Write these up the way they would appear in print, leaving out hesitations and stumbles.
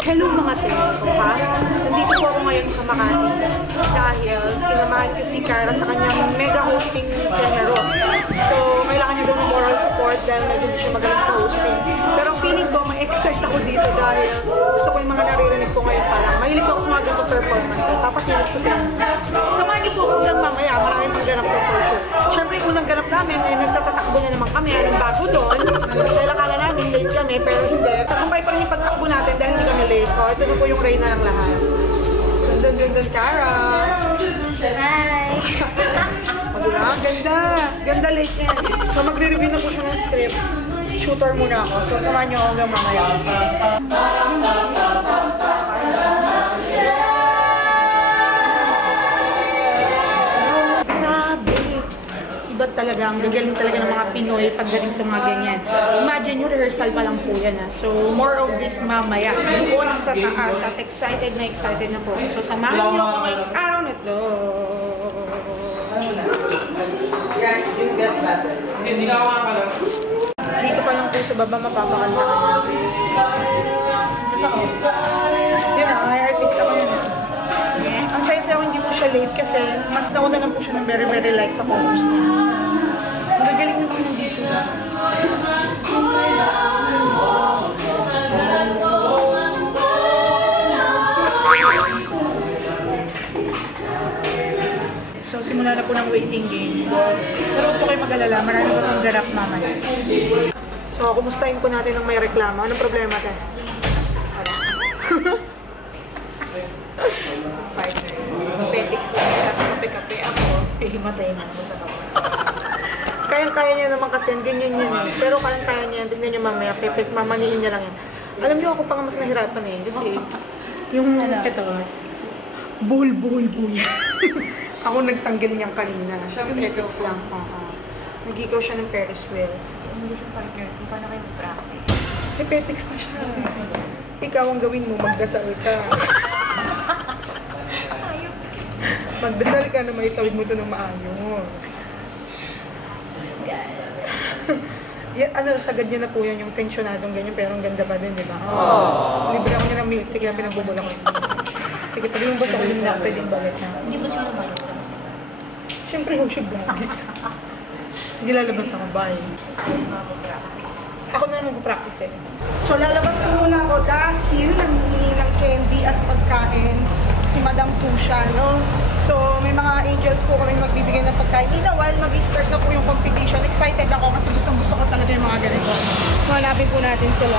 Hello mga teko, ha? Nandito po ako ngayon sa Makati dahil sinamahan ko si Cara sa kanyang mega hosting genero. So, kailangan niya daw ng moral support dahil medyo hindi siya magaling sa hosting. Pero feeling ko, ma-excite ako dito dahil gusto ko yung mga naririnig ko ngayon pa lang. Mahilig ko ako sa mga ganitong performance. Tapos hilig ko siya. Samahan niyo po ako hanggang mamaya. Maraming pang ganap ko for sure. Siyempre, unang ganap namin ay nagtatatakbo na naman kami. Anong bago doon? Dahil akala namin late kami, pero hindi. Tagumpay pa rin yung pagtakbo natin dahil hindi kami late. O, ito na po yung reyna ng lahat. Dun, Cara. Hi! Diba? Ganda. Ganda late yan. So, magre-review na po siya ng script. Shooter muna ako. So, samahan niyo ako hanggang mamaya. Iba talaga, ang gagaling talaga ng mga Pinoy pagdating sa mga ganyan. Imagine nyo, rehearsal pa lang po yan ha. So, more of this mamaya. Doon sa taas at excited na po. So, samahan nyo ako ngayong araw na to. Dito pa lang po sa baba mapapakanta ka na. Totoo. Yun na, may artist ako yun. Yes. Ang saya-saya hindi po siya late kasi mas nauna lang po siya ng very light sa chorus niya. Ang gagaling naman nandito. So, simula na po ng waiting game. Pero huwag po kayo mag-alala, marami pa pong ganap mamaya. So, kumustahin po natin ng may reklamo. Anong problema tayo? Wala. Partner. Petix lang siya. Kape-kape ako. Himatayin ako sa baba. Kaya niya naman kasi, ganyan yan eh. Pero kaya niya, tignan niyo mamaya, mamaniin niya lang yan. Alam niyo ako pa nga mas nahirapan eh. Kasi, yung, ito, buhol yan. Ako nagtanggal niyang kanina. Siya Petix lang. Nag-ikaw siya ng Ferris wheel. Hindi siya partner. Kung paano kayo mag-practice? Eh, Petix na siya. Ikaw ang gawin mo, magdasal ka. Magdasal ka na maitawid mo ito ng maayos. Yan, sagad niya na po yan yung tensyonadong ganyan, pero ang ganda pa din, di ba? Libre ako niya ng milk tea, kaya pinagbubula ko. Sige, pag yung basta ko yung na, pwedeng balik na. Hindi mo siya naman. Siyempre, huwag siya balik. Sige, lalabas ako. Bye. Ako na mag-practice eh. So, lalabas ko muna ako dahil nangihingi ng candy at pagkain si Madam Tusha, no? So, may mga angels po kami magbibigay ng pagkain. Meanwhile, mag-start na po yung competition. Excited ako kasi gustong-gusto ko talaga yung mga ganito. So, hanapin po natin sila.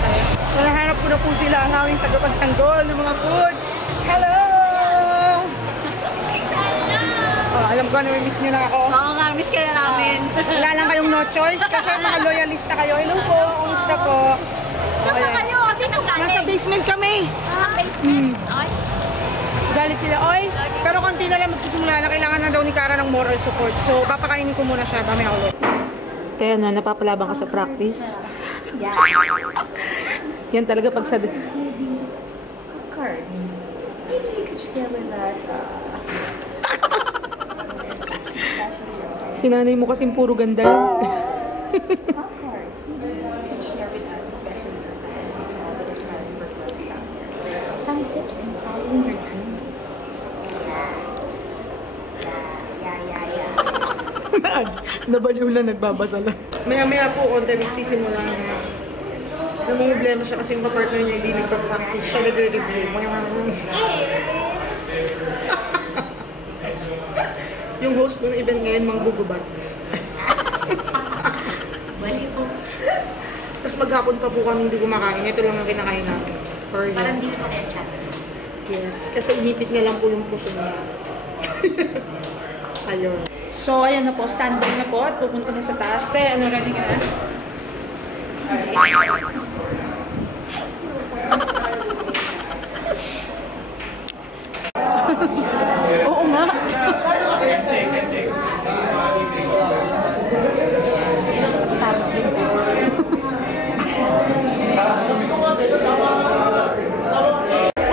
Okay. So, nahanap ko na po sila ang aming tagapagtanggol ng mga foods. Hello! Oh, alam ko, nami-miss nyo na ako. Oo nga, miss kayo namin. Wala lang kayong no choice kasi mga loyalista kayo. Hello po, kumusta po? Saan na kayo? Nasa basement kami. Sa basement? Ay. Galit sila, oy. Pero konti na lang magsisimula na. Kailangan na daw ni Cara ng moral support. So, papakainin ko muna siya. Mamaya ulit. Kaya na, napapalabang ka sa practice. Yeah. Yan talaga pag sa... Cards. Maybe you could share with us. Sinanay mo kasing puro ganda lang. Cards. Maybe you could share with us, especially your fans and all the aspiring performers out there. Some tips in following your dreams. Yeah. Nabaliw lang, nagbabasa lang. Maya-maya po, konti magsisimula na. May problema siya kasi yung kapartner niya hindi nagpa-practice. Siya nagre-review. Yung host po ng event ngayon, manggugubat. Bali po. Tapos maghapon pa po kami hindi kumakain. Ito lang ang kinakain namin. Parang hindi mo na chat. Yes, kasi inipit niya lang po yung puso niya. Ayun. So, ayan na po. Standby na po at pupunta na sa taas. Te, ano, ready ka na? Oo nga. Tapos din po.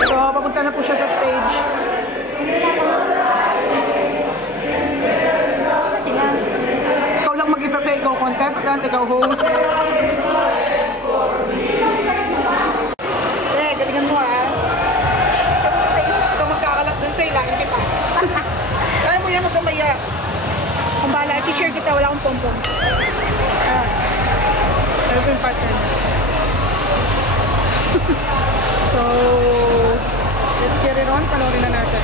So, papunta na po siya sa stage. Ikaw lang mag-isa tayo, ikaw contestant, ikaw host. kita, wala akong pompom. Ano po yung partner niya? So, let's get it on. Panoorin na natin.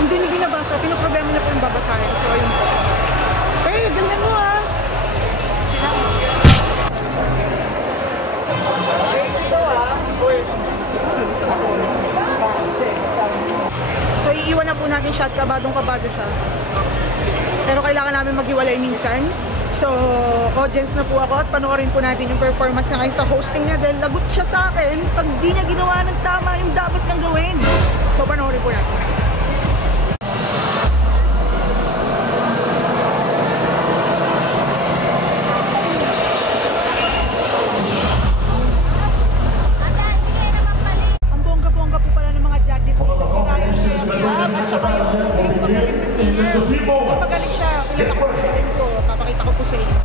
Hindi niya binabasa. Pinoproblema niya po yung babasahin. So, ayun po. Hey, galingan mo ah! So, iiwan na po natin siya at kabadong-kabado siya. Pero kailangan namin maghiwalay minsan. So, audience na po ako at panoorin po natin yung performance niya ngayon sa hosting niya dahil lagot siya sa akin pag di niya ginawa ng tama yung dapat niyang gawin. So, panoorin po natin. Ang bongga-bongga po pala ng mga judges dito. Si Ryan Sherry at saka yung magaling na singer. So, magaling siya. Kilala ko sa ko. Papakita ko po sa inyo.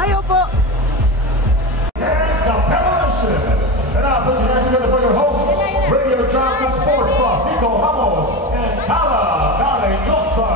Ayaw po. Here's Capelation. And I'll put you guys together for your hosts, Radio Jockey Sports Bar, Nico Ramos, and Kala Galeosa.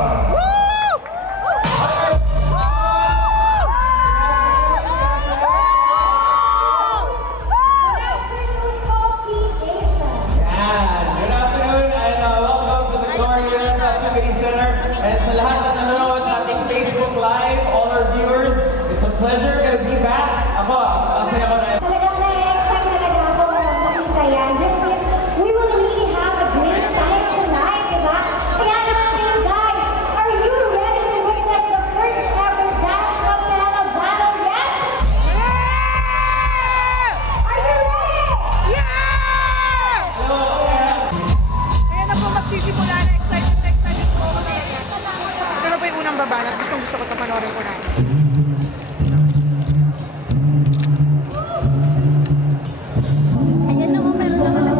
Good afternoon and welcome to the Victoria Activity Center. And sa lahat na nanonood sa ating Facebook Live, all our viewers, it's a pleasure to be back. Ako, ang saya ko na. Talagang na-excite talaga ako makita yan. This means we will really have a great time tonight, diba? Kaya naman kayo guys, are you ready to witness the first ever Dance Capella Battle yet? Are you ready? Ayan na po, magsisimula na. Excited po ako talaga. Ito na po yung unang baba na gusto ko ito panoorin ko na. Ayan naman, meron naman ang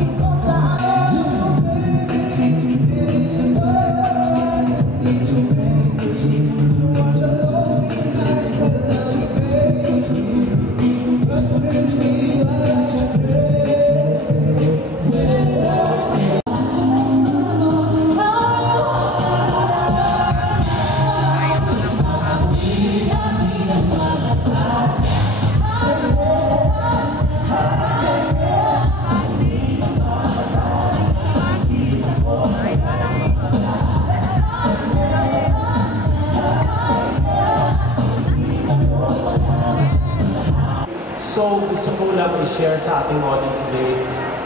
Wait lang. gusto ko lang i-share sa ating audience today,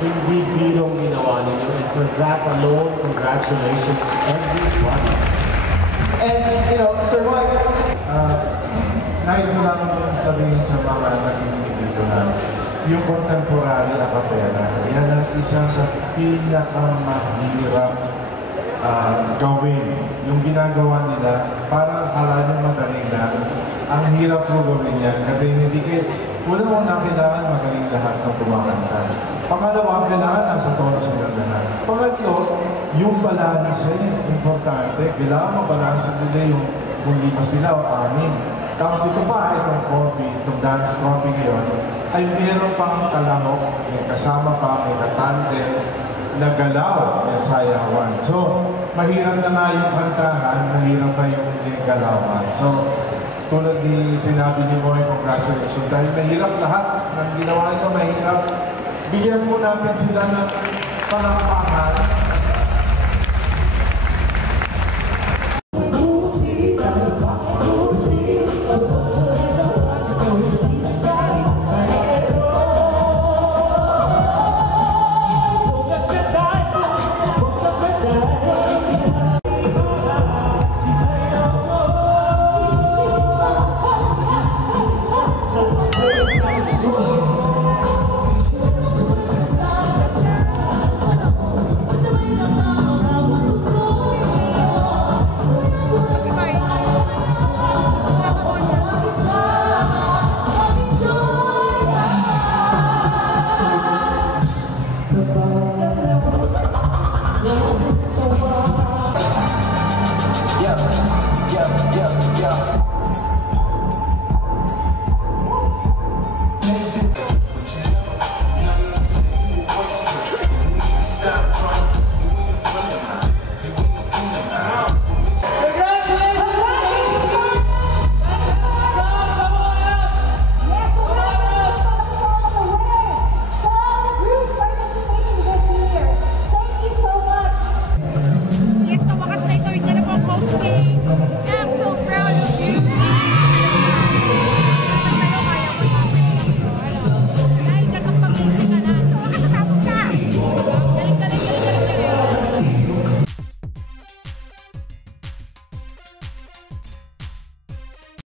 hindi birong ginawa ninyo. And for that alone, congratulations everybody. And, you know, Sir Roy, Nais ko lang sabihin sa mga nakikinig dito na yung contemporary a cappella, yan ang isa sa pinakamahirap gawin. Yung ginagawa nila, parang akala nyo madali lang. Ang hirap po gawin yan kasi hindi kayo, una kailangan magaling lahat ng kumakanta. Pangalawa, kailangan nasa tono sila lahat. Pangatlo, yung balanse, importante. Kailangan mabalanse nila yung kung lima sila o anim. Tapos ito pa, itong copy, itong dance copy ngayon, ay meron pang kalahok, may kasama pa, may katandem, na galaw, may sayawan. So, mahirap na nga yung kantahan, mahirap na yung galawan. So, tulad ni sinabi ni Moy, congratulations. Dahil mahirap lahat ng ginawa nyo, mahirap. Bigyan mo natin sila ng palakpakan